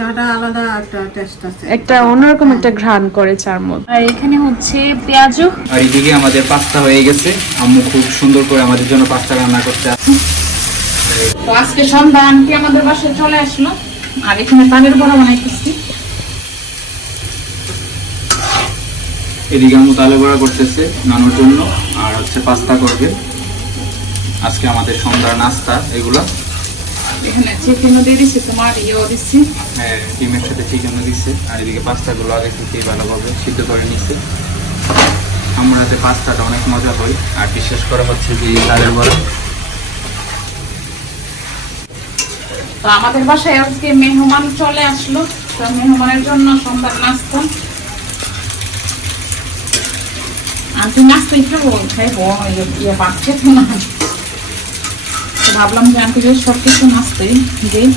চাটা আলাদা একটা টেস্ট আছে। একটা অন্যরকম একটা ঘ্রাণ করে চার মধ্যে। আর এখানে হচ্ছে পেঁয়াজু। আর এদিকে আমাদের পাস্তা হয়ে গেছে। আম্মু খুব সুন্দর করে আমাদের জন্য পাস্তা রান্না করতে তো আজকে সন্ধ্যা আন্টি আমাদের বাসায় চলে আসলো। আর এখানে তালের বড়া বানাইতেছি। এদিকে আম্মু তালে বড়া করতেছে নানোর জন্য। আর হচ্ছে পাস্তা করবে। আজকে আমাদের সন্ধ্যার নাস্তা এগুলো। এখানে চিকেনও দিয়ে দিচ্ছি তোমার ইয়েও দিচ্ছি হ্যাঁ ডিমের সাথে চিকেনও দিচ্ছে আর এদিকে পাস্তাগুলো আগে থেকেই ভালোভাবে সিদ্ধ করে নিচ্ছে আমরা হাতে পাস্তাটা অনেক মজা হয় আর বিশেষ করে হচ্ছে যে বড়া। তো আমাদের বাসায় আজকে মেহমান চলে আসলো। তো মেহমানের জন্য সন্ধ্যার নাস্তা। আন্টি নাস্তাই খাব খাইবো ইয়ে বাচ্চা তো না। ভাবলাম যে আন্টিকে সব কিছু নাস্তাই দিই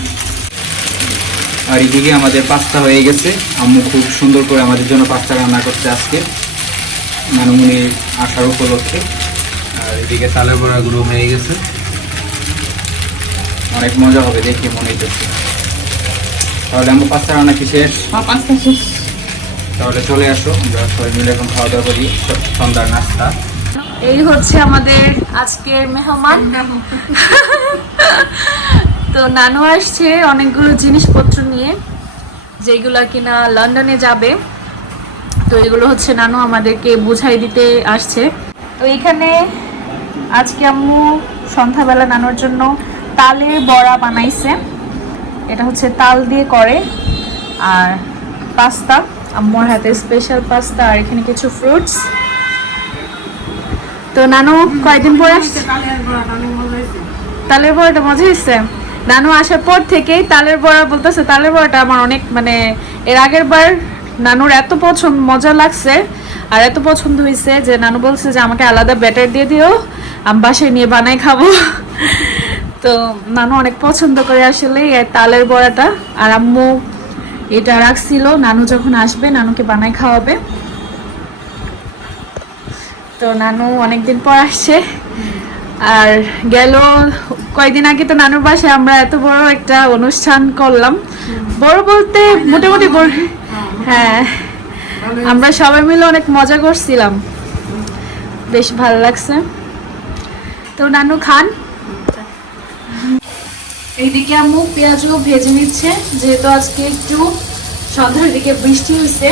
আর এদিকে আমাদের পাস্তা হয়ে গেছে। আম্মু খুব সুন্দর করে আমাদের জন্য পাস্তা রান্না করতে আজকে। নানুমণি আসার উপলক্ষে। আর এদিকে তালের বড়াগুলো হয়ে গেছে। অনেক মজা হবে দেখে মনে হইতেছে। তাহলে আম্মু পাস্তা রান্না কি শেষ? সব পাস্তা শেষ। তাহলে চলে আসো। আমরা সবাই মিলে এখন খাওয়া দাওয়া করি। সন্ধ্যার নাস্তা। এই হচ্ছে আমাদের আজকের মেহমান। তো নানু আসছে অনেকগুলো জিনিসপত্র নিয়ে, যেগুলা কিনা লন্ডনে যাবে। তো এগুলো হচ্ছে নানু আমাদেরকে বুঝাই দিতে আসছে। তো এখানে আজকে আম্মু সন্ধ্যাবেলা নানোর জন্য তালের বড়া বানাইছে। এটা হচ্ছে তাল দিয়ে করে। আর পাস্তা, আম্মুর হাতে স্পেশাল পাস্তা আর এখানে কিছু ফ্রুটস তো নানু কয়দিন পরে আসছে? তালের বড়াটা মজা হয়েছে? নানু আসার পর থেকেই তালের বড়া বলতেছে তালের বড়াটা আমার অনেক মানে এর আগের বার নানুর এত পছন্দ মজা লাগছে আর এত পছন্দ হয়েছে যে নানু বলছে যে আমাকে আলাদা ব্যাটার দিয়ে দিও আমি বাসায় নিয়ে বানাই খাব। তো নানু অনেক পছন্দ করে আসলে তালের বড়াটা। আর আম্মু এটা রাখছিল নানু যখন আসবে নানুকে বানাই খাওয়াবে। তো নানু অনেকদিন পর আসছে। আর গেল কয়দিন আগে তো নানুর বাসায় আমরা এত বড় একটা অনুষ্ঠান করলাম। বড় বলতে মোটামুটি বড় হ্যাঁ আমরা সবাই মিলে অনেক মজা করছিলাম। বেশ ভালো লাগছে। তো নানু খান। এইদিকে আম্মু পেঁয়াজও ভেজে নিচ্ছে, যেহেতু আজকে একটু সন্ধ্যার দিকে বৃষ্টি হয়েছে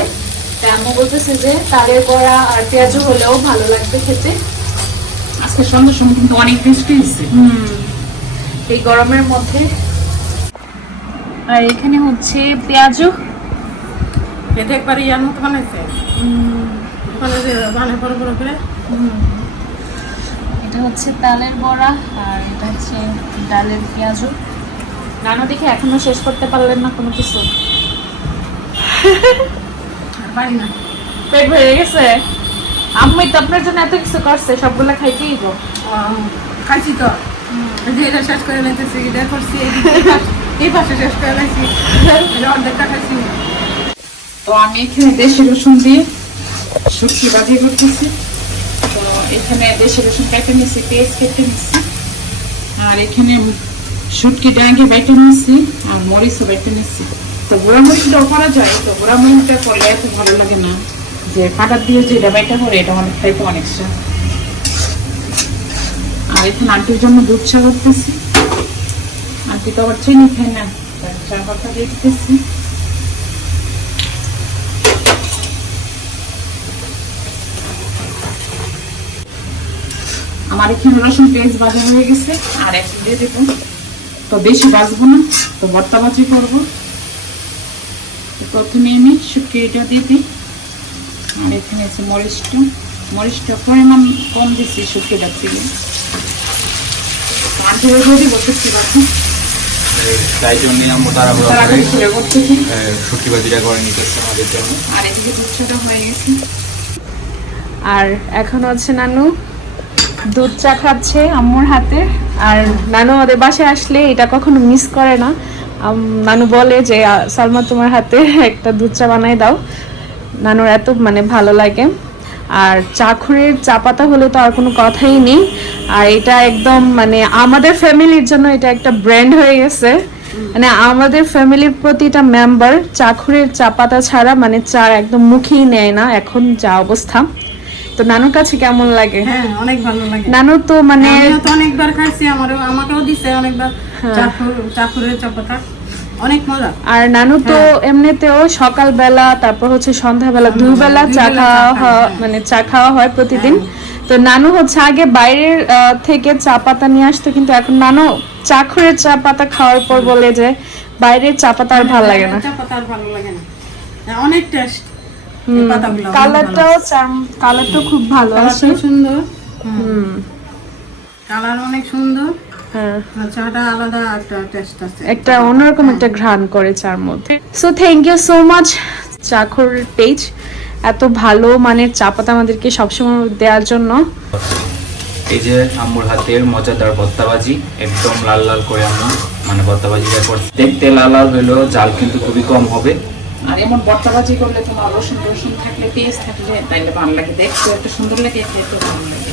আম্মু বলতেছে যে তালের বড়া আর পেঁয়াজু হলেও ভালো লাগবে খেতে। আজকে সন্ধ্যার সময় কিন্তু অনেক বৃষ্টি হয়েছে। এই গরমের মধ্যে। আর এখানে হচ্ছে পেঁয়াজু খেতে একবার ইয়ার মতো বানাইছে বানায় বড় বড় করে। এটা হচ্ছে তালের বড়া আর এটা হচ্ছে ডালের পেঁয়াজু নানু দেখে এখনও শেষ করতে পারলেন না কোনো কিছু। পারি না। পেট ভরে গেছে। আম্মি তো আপনার জন্য এত কিছু করছে সবগুলা খাইতেই গো খাইছি তো। যে এটা শেষ করে নিতেছি এটা করছি এই পাশ- এই পাশে শেষ করে নিয়েছি অর্ধেকটা খাইছি। তো আমি এখানে দেশি রসুন দিয়ে শুটকি বাজিয়ে করতেছি। তো এখানে দেশি রসুন কেটে নিচ্ছি পেঁয়াজ কেটে নিচ্ছি আর এখানে শুটকি ডাঙ্গে বেটে নিচ্ছি আর মরিচও বেটে নিচ্ছি তো করা যায়, তো করলে এত ভালো লাগে না। যে কাটার দিয়ে যে বেটা করে, এটা অনেক খাইতে আর এখানে আন্টির জন্য দুধ চা করতেছি। আন্টি তো আবার চিনি না চা দিতেছি। আমার এখানে রসুন পেঁয়াজ ভাজা হয়ে গেছে, আর একটু দিয়ে দেবো। তো বেশি বাজবো না, তো ভর্তা ভাজি করব। প্রথমে আমি শুকিয়েটা দিয়ে দিই। আর এখানে আছে মরিচটা। মরিচটা পরিমাণ কম দিচ্ছি শুকিয়ে থেকে আন্টি দিয়ে দিব শুকি বাকি। তাই জন্য আম্মু তাড়াহুড়া করে তাড়াতাড়ি করে করতেছি শুটকি বাজিটা করে নিতেছে আমাদের জন্য। আর এদিকে দুধটা হয়ে গেছে। আর এখন হচ্ছে নানু দুধ চা খাচ্ছে আম্মুর হাতে। আর নানু ওদের বাসায় আসলে এটা কখনো মিস করে না। নানু বলে যে "আ, সালমা তোমার হাতে একটা দুধ চা বানাই দাও। নানুর এত মানে ভালো লাগে। আর চাখুরের চা পাতা হলে তো আর কোনো কথাই নেই। আর এটা একদম মানে আমাদের ফ্যামিলির জন্য এটা একটা ব্র্যান্ড হয়ে গেছে। মানে আমাদের ফ্যামিলির প্রতিটা মেম্বার চাখুরের চা পাতা ছাড়া মানে চা একদম মুখেই নেয় না। এখন যা অবস্থা। তো নানুর কাছে কেমন লাগে? হ্যাঁ অনেক ভালো লাগে। নানু তো মানে তো অনেকবার খাইছি আমারও আমাকেও দিছে অনেকবার। হ্যাঁ। চাকুর চাকুরের চাপাটা। অনেক মজা। আর নানু তো এমনিতেও সকালবেলা তারপর হচ্ছে সন্ধ্যাবেলা দুই বেলা চা দুই বেলা চা খাওয়া হয়- হ্যাঁ। মানে চা খাওয়া হয় প্রতিদিন। তো নানু হচ্ছে আগে বাইরের থেকে চা পাতা নিয়ে আসতো কিন্তু এখন নানু চাখরের চা পাতা খাওয়ার পর বলে যে বাইরের চা পাতা আর ভালো লাগে না। চাপাতা আর ভালো লাগে না। অনেক টেস্ট কালারটাও কালারটাও খুব ভালো আছে। সুন্দর। কালার অনেক সুন্দর। হ্যাঁ। আর চাটা আলাদা একটা টেস্ট আছে। একটা অন্যরকম একটা ঘ্রাণ করে চার মধ্যে। So thank you so much চাখর page. এত ভালো মানের চা পাতা আমাদেরকে সবসময় দেওয়ার জন্য। এই যে আম্মুর হাতের মজাদার ভর্তাবাজি একদম লাল লাল করে আম্মু মানে ভর্তাবাজিটা করছে দেখতে লাল লাল হলেও জাল কিন্তু খুবই কম হবে। আর এমন বর্তাবাজি করলে তোমার রসুন রসুন থাকলে পেঁয়াজ থাকলে, তাইলে ভালো লাগে দেখতে একটা সুন্দর লাগে, খেতে ভালো লাগে।